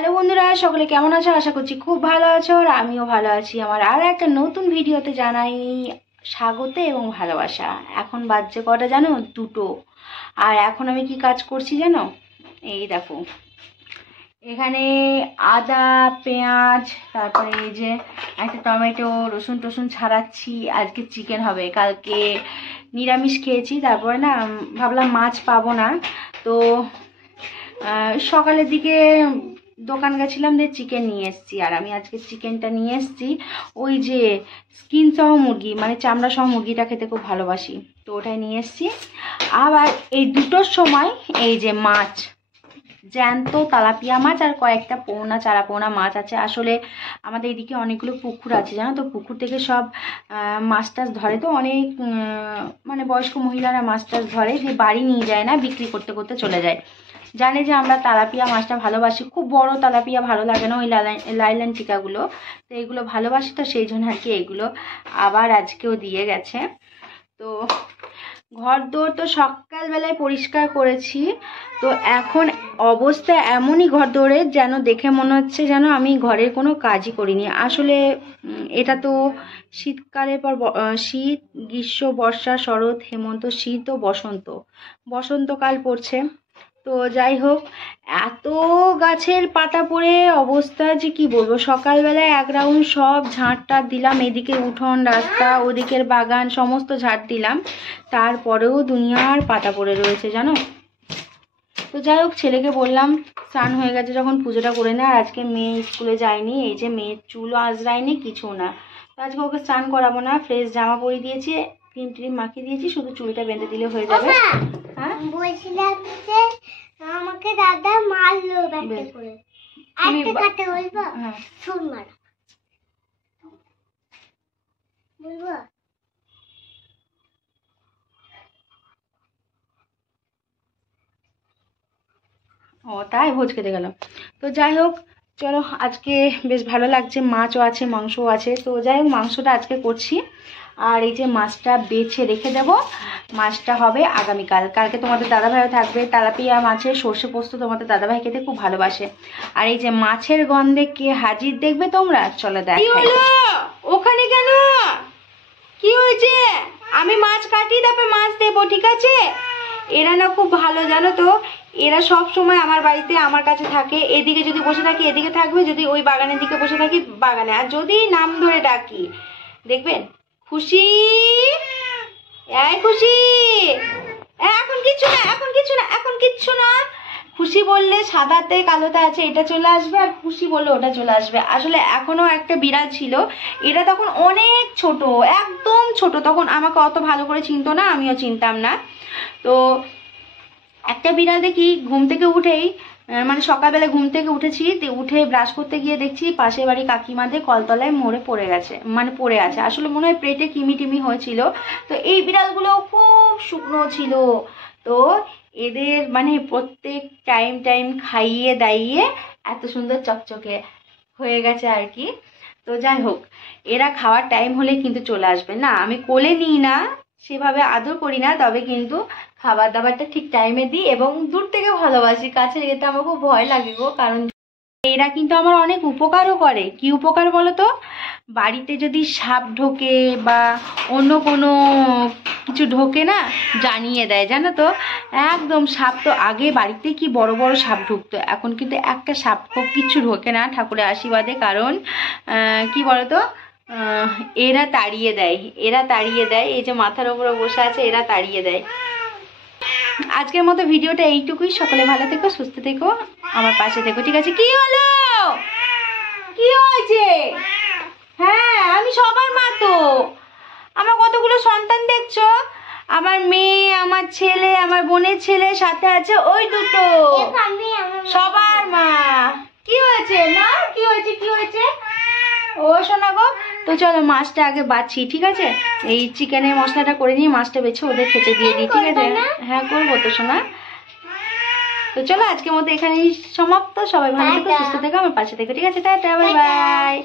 Hello বন্ধুরা, সকলে কেমন আছো? আশা করছি খুব ভালো আছো আর আমিও ভালো আছি। আমার আর একটা নতুন ভিডিওতে জানাই স্বাগত এবং ভালোবাসা। এখন বাজছে কটা জানো? 2টো। আর এখন আমি কি কাজ করছি জানো? এই দেখো, এখানে আদা, পেঁয়াজ, তারপরে এই যে একটা টমেটো, রসুন টসুন ছাড়াচ্ছি। আজকে চিকেন হবে, কালকে নিরামিষ খেয়েছি, তারপরে না ভাবলাম মাছ পাবো না, তো সকালের দিকে দোকান গেছিলাম, দিয়ে চিকেন নিয়ে এসেছি। আর আমি আজকে চিকেনটা নিয়ে এসেছি ওই যে স্কিন সহ মুরগি, মানে চামড়া সহ মুরগিটা খেতে খুব ভালোবাসি, তো ওটাই নিয়ে এসেছি। আবার এই দুটোর সময় এই যে মাছ, জ্যান্ত তেলাপিয়া মাছ আর কয়েকটা পোনা, চারা পোনা মাছ আছে। আসলে আমাদের এদিকে অনেকগুলো পুকুর আছে জানো তো, পুকুর থেকে সব মাছ টাছ ধরে, তো অনেক মানে বয়স্ক মহিলারা মাছ টাছ ধরে, যে বাড়ি নিয়ে যায় না, বিক্রি করতে করতে চলে যায়। জানে যে আমরা তেলাপিয়া মাছটা ভালোবাসি, খুব বড় তেলাপিয়া ভালো লাগে না, ওই লাইলান টিকাগুলো, তো এগুলো ভালোবাসি, তো সেই জন্য আর কি এগুলো আবার আজকেও দিয়ে গেছে। তো ঘর দোর তো সকালবেলায় পরিষ্কার করেছি, তো এখন অবস্থা এমনই ঘর দোরের, যেন দেখে মনে হচ্ছে যেন আমি ঘরের কোনো কাজই করিনি। আসলে এটা তো শীতকালের পর শীত, গ্রীষ্ম, বর্ষা, শরৎ, হেমন্ত, শীত ও বসন্তকাল পড়ছে। তো যাই হোক, এত গাছের পাতা পড়ে অবস্থা যে কি বলবো। সকালবেলায় এক রাউন্ড সব ঝাঁটটা দিলাম, এদিকে উঠোন, রাস্তা, ওদিকের বাগান সমস্ত ঝাঁট দিলাম, তারপরেও দুনিয়ার পাতা পড়ে রয়েছে জানো। তো যাই হোক, ছেলেকে বললাম স্নান হয়ে গেছে যখন পুজোটা করে না। আর আজকে মেয়ে স্কুলে যায়নি, এই যে মেয়ের চুলও আঁচড়ায়নি, কিছু না, তো আজকে ওকে স্নান করাবো না। ফ্রেশ জামা পরিয়ে দিয়েছি, ক্রিম ট্রিম মাখিয়ে দিয়েছি, শুধু চুলটা বেঁধে দিলে হয়ে যাবে। হ্যাঁ বলছিলাম যে আমাকে দাদা মারলো ব্যাটে করে, একটা কাটে বলবো? হ্যাঁ ছুর মারা বলবো। ও তাই, ভোজ খেতে গেলাম। তো যাই হোক, চলো, আজকে বেশ ভালো লাগছে, মাছও আছে, মাংসও আছে। তো যাই হোক, মাংসটা আজকে করছি, আর এই যে মাছটা বেছে রেখে দেবো, মাছটা হবে আগামীকাল। কালকে তোমাদের দাদাভাইও থাকবে। তেলাপিয়া মাছের সর্ষে পোস্ত তোমাদের দাদাভাই খেতে খুব ভালোবাসে। আর এই যে মাছের গন্ধে কে হাজির দেখবে তোমরা, চলো দেখ। ওখানে কেন, কি হয়েছে? আমি মাছ কাটি, তারপর মাছ দেবো, ঠিক আছে? এরা না খুব ভালো জানো তো, এরা সব সময় আমার বাড়িতে আমার কাছে থাকে। এদিকে যদি বসে থাকি এদিকে থাকবে, যদি ওই বাগানের দিকে বসে থাকি বাগানে, আর যদি নাম ধরে ডাকি দেখবেন খুশি, এই খুশি, এখন কিচ্ছু না, এখন কিচ্ছু না, এখন কিচ্ছু না। খুশি বললে সাদাতে কালোতে আছে এটা চলে আসবে, আর খুশি বললে ওটা চলে আসবে। আসলে এখনো একটা বিড়াল ছিল, এটা তখন অনেক ছোট, একদম ছোট, তখন আমাকে অত ভালো করে চিনতো না, আমিও চিনতাম না। তো একটা বিড়াল দেখি ঘুম থেকে উঠেই, মানে সকালবেলা ঘুম থেকে উঠেছি, উঠে ব্রাশ করতে গিয়ে দেখছি পাশের বাড়ি কাকিমাদের কলতলায় মরে পড়ে গেছে, মানে পড়ে আছে। আসলে মনে হয় পেটে কিমি টিমি হয়েছিল। তো এই বিড়ালগুলো খুব শুকনো ছিল, তো এদের মানে প্রত্যেক টাইম খাইয়ে দাইয়ে এত সুন্দর চকচকে হয়ে গেছে আর কি। তো যাই হোক, এরা খাওয়ার টাইম হলে কিন্তু চলে আসবে না, আমি কোলে নিই না, সেভাবে আদর করি না, তবে কিন্তু খাবার দাবারটা ঠিক টাইমে দিই, এবং দূর থেকে ভালোবাসি, কাছে যেতে আমার খুব ভয় লাগে গো। কারণ এরা কিন্তু আমার অনেক উপকারও করে। কি উপকার বলো তো? বাড়িতে যদি সাপ ঢোকে বা অন্য কোনো কিছু ঢোকে না, জানিয়ে দেয় জানো তো। একদম সাপ তো আগে বাড়িতে কি বড় বড় সাপ ঢুকতো, এখন কিন্তু একটা সাপ কিছু ঢোকে না ঠাকুরের আশীর্বাদে। কারণ কি বলতো, এরা তাড়িয়ে দেয়, এরা তাড়িয়ে দেয়, এই যে মাথার উপরে বসে আছে, এরা তাড়িয়ে দেয়। আজকের মতো ভিডিওটা এইটুকুই। সকলে ভালো থেকো, সুস্থ থেকো, আমার পাশে থেকো, ঠিক আছে? কি হলো, কি হয়েছে? হ্যাঁ, আমি সবার মা তো, আমার কতগুলো সন্তান দেখছো, আমার মেয়ে, আমার ছেলে, আমার বোনের ছেলে, সাথে আছে ওই দুটো, সবার মা। কি হয়েছে মা, কি হয়েছে, কি হয়েছে? ও শোনা গো, তো চলো মাছটা আগে বাছি, ঠিক আছে? এই চিকেনের মশলাটা করে নিয়ে মাছটা বেছে ওদের খেতে দিয়ে দিই, ঠিক আছে? হ্যাঁ করবো তো শোনা। তো চলো, আজকের মতো এখানেই সমাপ্ত। সবাই ভালো থেকো, সুস্থ থেকো, আমার পাশে থেকো, ঠিক আছে? Tata, bye bye.